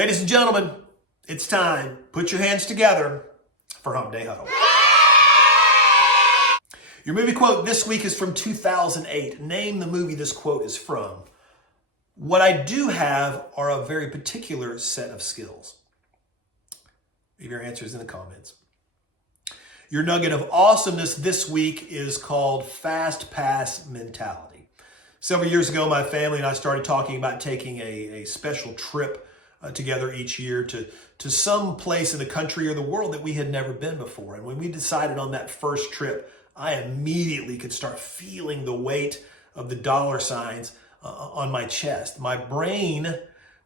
Ladies and gentlemen, it's time. Put your hands together for Hump Day Huddle. Your movie quote this week is from 2008. Name the movie this quote is from. What I do have are a very particular set of skills. Leave your answers in the comments. Your nugget of awesomeness this week is called fast pass mentality. Several years ago, my family and I started talking about taking a special trip together each year to some place in the country or the world that we had never been before. And when we decided on that first trip, I immediately could start feeling the weight of the dollar signs on my chest. My brain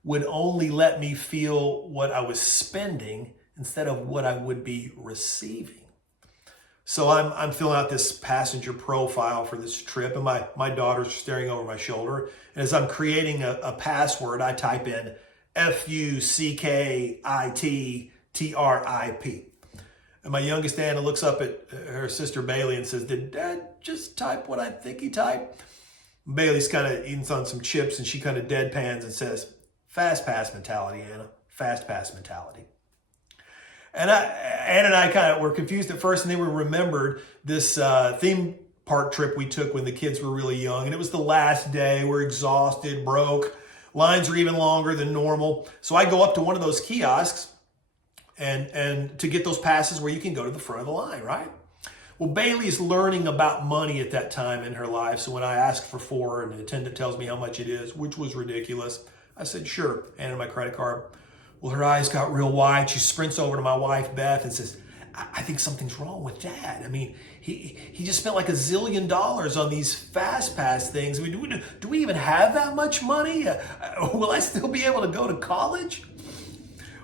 would only let me feel what I was spending instead of what I would be receiving. So I'm filling out this passenger profile for this trip, and my daughter's staring over my shoulder. And as I'm creating a password, I type in FUCKITTRIP. And my youngest Anna looks up at her sister Bailey and says, "Did Dad just type what I think he typed?" Bailey's kind of eating on some chips, and she kind of deadpans and says, "Fast pass mentality, Anna. Fast pass mentality." And Anna and I kind of were confused at first, and then we remembered this theme park trip we took when the kids were really young. And it was the last day. We're exhausted, broke. Lines are even longer than normal. So I go up to one of those kiosks and to get those passes where you can go to the front of the line, right? Well, Bailey's learning about money at that time in her life. So when I asked for 4 and the attendant tells me how much it is, which was ridiculous, I said, "Sure," handed my credit card. Well, her eyes got real wide. She sprints over to my wife, Beth, and says, I think something's wrong with Dad. I mean, he just spent like $1 zillion on these fast pass things. I mean, do we even have that much money? Will I still be able to go to college?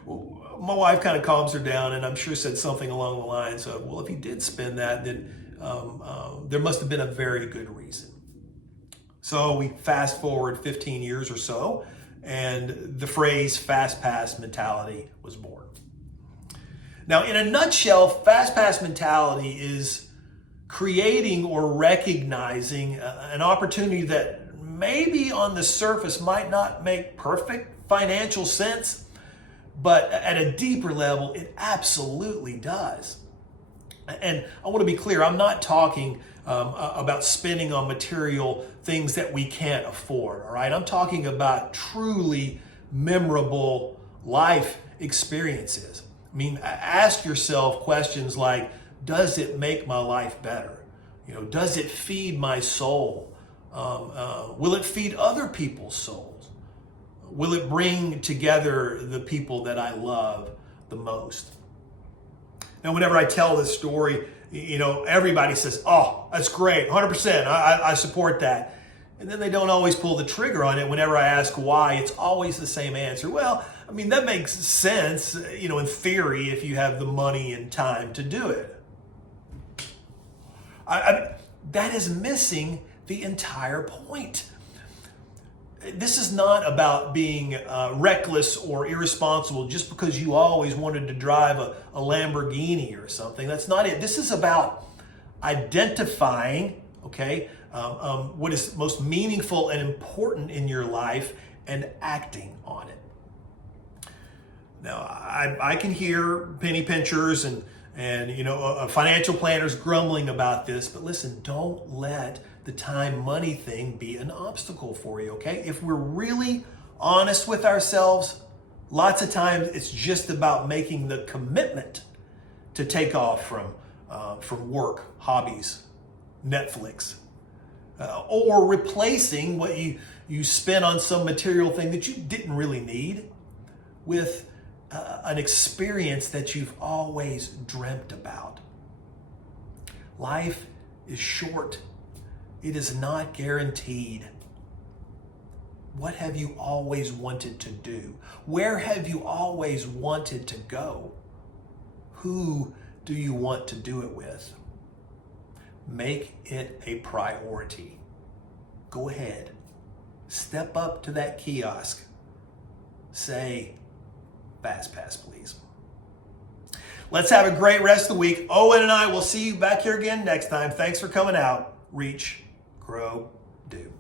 Well, my wife kind of calms her down, and I'm sure said something along the lines of, well, if he did spend that, then there must have been a very good reason. So we fast forward 15 years or so, and the phrase fast pass mentality was born. Now, in a nutshell, fast pass mentality is creating or recognizing an opportunity that maybe on the surface might not make perfect financial sense, but at a deeper level, it absolutely does. And I want to be clear, I'm not talking about spending on material things that we can't afford, all right? I'm talking about truly memorable life experiences. I mean, ask yourself questions like, does it make my life better? You know, does it feed my soul? Will it feed other people's souls? Will it bring together the people that I love the most? Now, whenever I tell this story, you know, everybody says, "Oh, that's great, 100%, I support that." And then they don't always pull the trigger on it. Whenever I ask why, it's always the same answer. Well, I mean, that makes sense, you know, in theory, if you have the money and time to do it. That is missing the entire point. This is not about being reckless or irresponsible just because you always wanted to drive a Lamborghini or something. That's not it. This is about identifying, what is most meaningful and important in your life and acting on it. Now, I can hear penny pinchers and financial planners grumbling about this, but listen, don't let the time money thing be an obstacle for you, okay? If we're really honest with ourselves, lots of times it's just about making the commitment to take off from work, hobbies, Netflix, or replacing what you spent on some material thing that you didn't really need with an experience that you've always dreamt about. Life is short. It is not guaranteed. What have you always wanted to do? Where have you always wanted to go? Who do you want to do it with? Make it a priority. Go ahead. Step up to that kiosk. Say, "Fast pass, please." Let's have a great rest of the week. Owen and I will see you back here again next time. Thanks for coming out. Reach, grow, do.